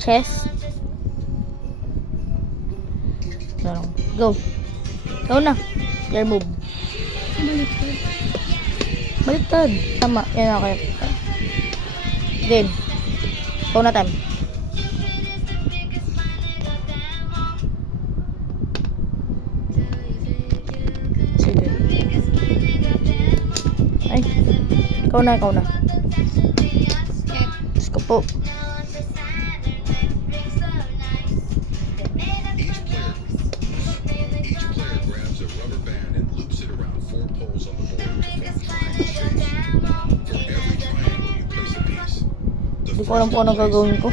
chest. Ano? Go. Go na. Clear move. Baliktad. Baliktad. Tama. Yan ako. Game. Go na time. Sige. Ay. Ikaw na, ikaw na. Diyos ko po. Hindi ko alam kung ano gagawin ko.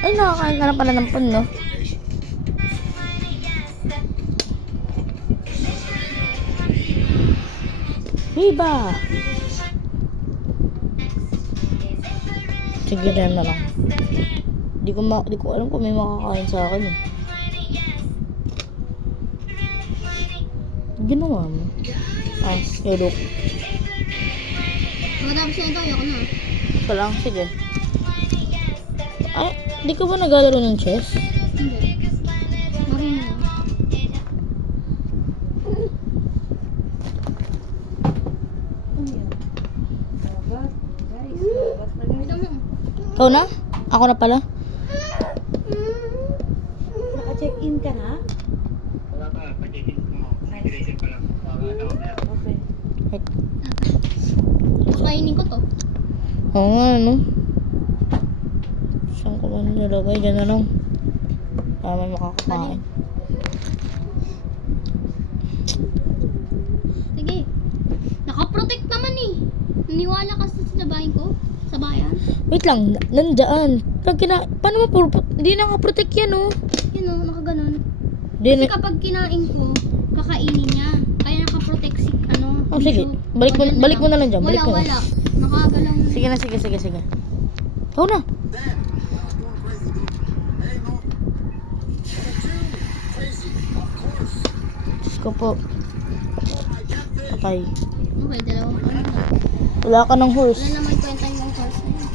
Ay, nakakain ka na pala ng pun, no? Hiba! Sige na lang. Di ko alam kung may makakain sa akin, eh. Ginawa mo? Ay, look. Matapos na ito, ayoko na. Ito lang, sige. Ay, di ka ba naglalaro ng chess? Hindi. Marunong na. Ito mo. Ikaw na? Ako na pala? Naka-check-in ka na? Wala pa, pag-check-in mo. Migration pa lang. Okay. Kakainin ko to. Oo nga, no? Saan ko ba nilagay? Diyan na lang. Tama makakakain. Sige. Nakaprotect naman eh. Naniwala ka sa bayan ko? Sa bayan? Wait lang, nandyan. Paano hindi nakaprotect yan, oh. Yun o, nakaganon. Di Kasi na, kapag kinain ko, kakainin niya. Kaya nakaprotect si, oh, sige. tissue. Balik mo na lang dyan. Balik mo na. Wala. Nakagalaw. Sige na, sige. Ikaw na. Diyos ko po. Patay. Okay, dalawa. Wala ka ng horse. Wala naman kwenta yung horse na yun.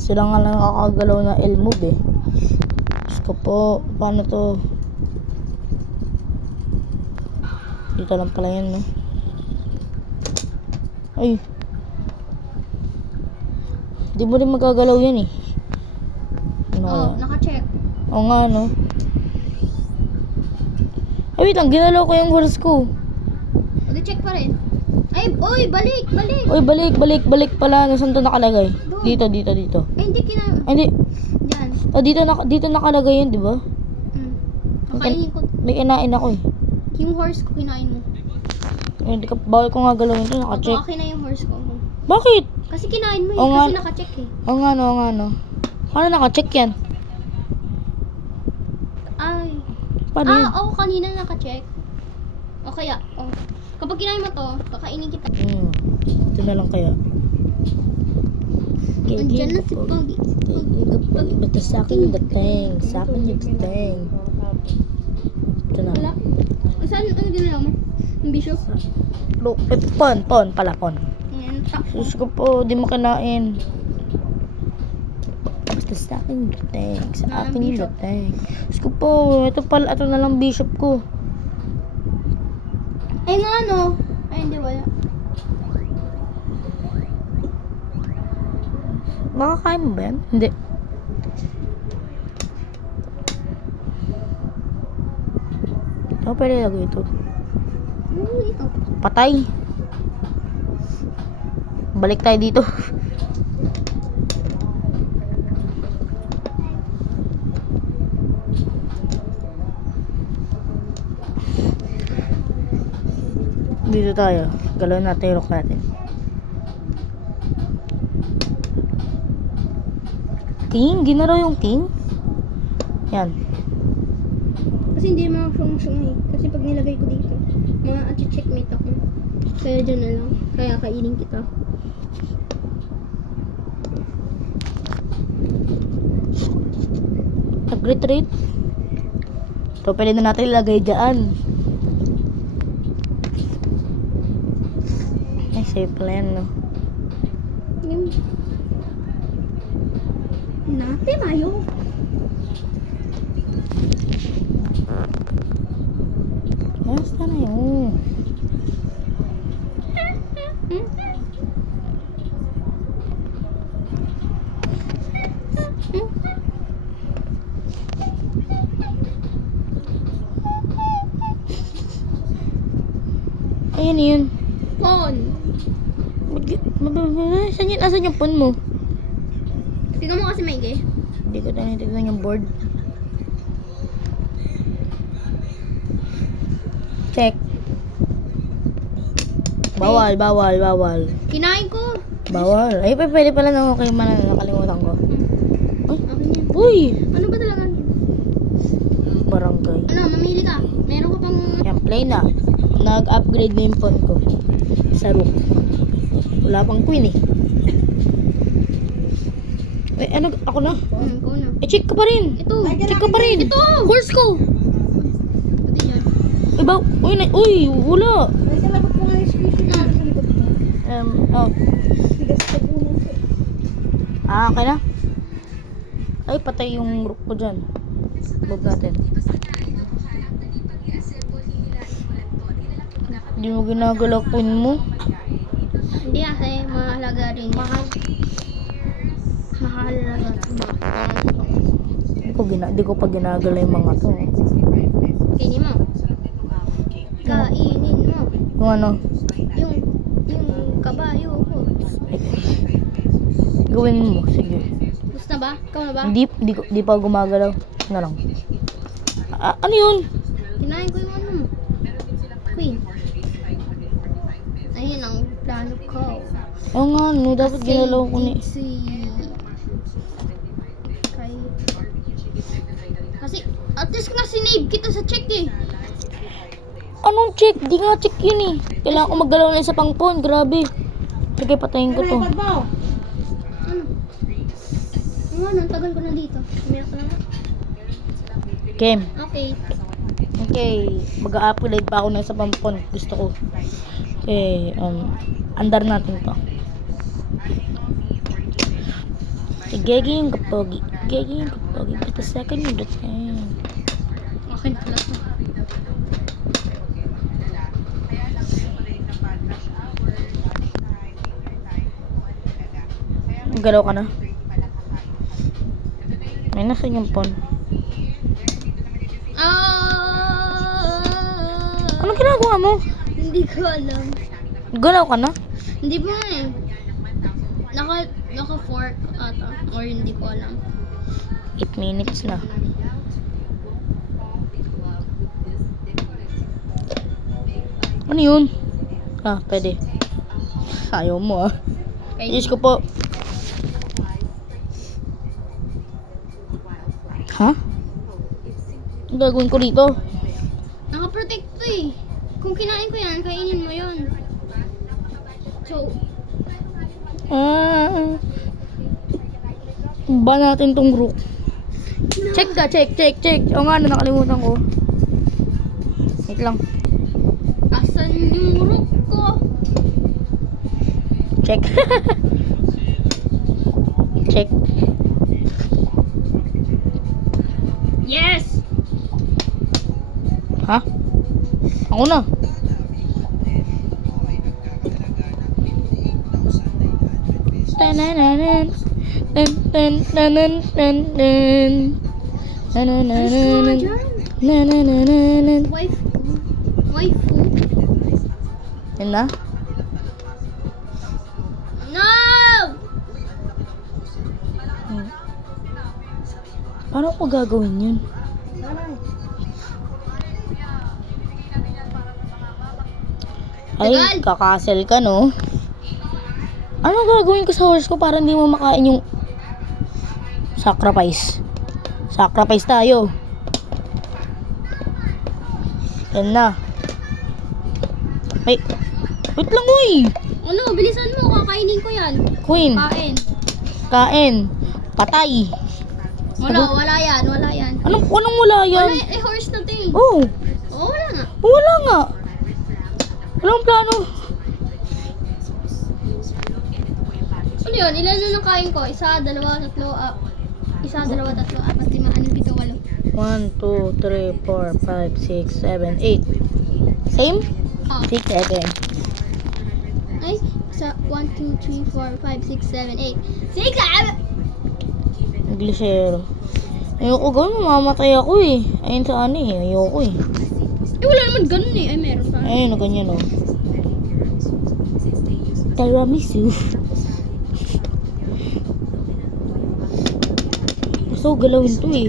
Sila nga lang nakakagalaw na L-move, eh. Diyos ko po. Paano to? Dito lang pala yan, no? Ay. Di mo rin magagalaw yan, eh. Ano kaya? Oh, naka-check. Oo nga, no? Ay, wait lang. Ginalaw ko yung horse ko. Check pa rin. Ay, oy, balik. Uy, balik pala. Nasaan to nakalagay? Doon. Dito. Ay, hindi Ay, hindi. Diyan. Oh, dito nakalagay yun, di ba? Kakainin ko. May kinain ako, eh. Yung horse ko, kinain mo. Ay, hindi ka, bawal ko nga galawin ito. Naka-check. Akin na yung horse ko. Bakit? Kasi kinain mo eh. Oo nga. Kasi naka-check eh. Oo nga, no. Paano naka-check yan? Ay. Paano yun? Oo, kanina naka-check. O kaya, kapag kinain mo to, kakainin kita. Ito na lang kaya. Andiyan na si Puggy. Basta sa akin yung gateng. Ito na. Wala. Saan, ano ginalaw mo? Yung bishop? Look, pon. Ayan, Sus ko po, di mo kinain. Basta sa akin yung gateng. Sa akin yung gateng. Sus ko po, ito na lang bishop ko. ay nga ano. Ay, hindi wala. Makakain mo ba yan? Hindi. Ako pwede lagay ito. Ito. Patay. Balik tayo dito. Dito tayo. Galawin natin yung rock natin. King? Ginaraw yung king? Yan. Kasi hindi mga syong eh. Kasi pag nilagay ko dito, mga checkmate ako. Kaya dyan na lang. Kaya kainin kita. Nag-retreat. Ito, pwede na natin ilagay dyan. Sa'yo pala yan, no? Yung... Napi, mayo. Basta na yun. Ayan yun. Phone. Saan yun? Asan yung phone mo? Tingnan mo kasi maigi. Hindi ko tinitignan yung board. Check. Bawal, bawal, bawal. Kinain ko. Bawal. Ay, pwede pala na okay man na nakalimutan ko. Ay, Akin yan. uy! Ano ba talaga? Barangay. Ano, mamili ka. Meron ka pang... Yan, play na. Nag-upgrade na yung phone ko. Sa rook. Wala pang queen eh. Ay, ano? Ako na? Ikaw na. Eh, check ka pa rin. Ito. Check ka pa rin. Ito. Horse ko. Pati yan. Iba, uy, wala. Ay, kalabot mo nga yung squishy na sa likod mo. Oh. Bigas sa punan ko. Okay na? Ay, patay yung rook ko dyan. Bob natin. Hindi mo ginagalaw queen mo. Hindi kasi mahalaga rin. Mahalaga. Di ko pa ginagalaw yung mga to. Kainin mo. Kainin mo. Yung ano? Yung kabayo ko. Gawin mo, sige. Gusto na ba? Ikaw na ba? Di pa gumagalaw. Na lang. Ano yun? Kinain ko yung ano mo. Queen. Ayun ang plano ko. Oo nga, no, dapat ginalaw ko ni... Kasi at least nga sinave kita sa check eh. Anong check? Di nga check yun eh. Kailangan ko maggalaw na isa pang phone. Grabe. Sige, patayin ko to. Ano mo? Ano? Ang ano, ang tagal ko na dito. Umiyak ko na nga. Game. Okay. Okay. Mag-a-upgrade pa ako ng isa pang phone. Gusto ko. Okay. Andar natin to. Gagi yung kapogi. Gagi yung kapogi. But the second yung dating. Akin pala to. Galaw ka na. May nasan yung phone? Anong ginagawa mo? Hindi ko alam. Galaw ka na? Hindi ba eh. Naka-fork ata. Or hindi ko alam. 8 minutes na. Ano yun? Pwede. Ayaw mo Yes ko po. Ha? Ang gagawin ko dito? Naka-protect to eh. Kung kinain ko yan, kainin mo yun. So, Ba natin tong group. Check ka, check. O nga, nakalimutan ko. Wait lang. asan yung rook ko? Check. Check. Yes! Ha? Ako na. Tanananan. Tanananan. Tanananan. Nanananan. Waifu? Yan na? No! Paano ko gagawin yun? Ay, Tagal. kakasel ka, no? Ano gagawin ko sa horse ko para hindi mo makain yung sacrifice? Sacrifice tayo. Yan na. Ay, wait lang, uy! Ano, bilisan mo, kakainin ko yan. Queen, Kain. kain, patay. Wala yan. Anong wala yan? Wala, horse na to eh. Oh, Oo, wala nga. wala nga. Walang plano. Ano yun? Ilan na ng kain ko? Isa, dalawa, tatlo, isa, dalawa, tatlo, apat, lima, anim, pito, walo. 1, 2, 3, 4, 5, 6, 7, 8. Same? Ah. 6, 7. Ay, isa, 1, 2, 3, 4, 5, 6, 7, 8. 6, 7! Inglesero. Ayoko gawin, mamamatay ako eh. Ayun sa ano eh, ayoko eh. Eh, wala naman ganun eh. Ay, meron pa. Ayun, ganyan o. Tiramisu. Gusto ko galawin to eh.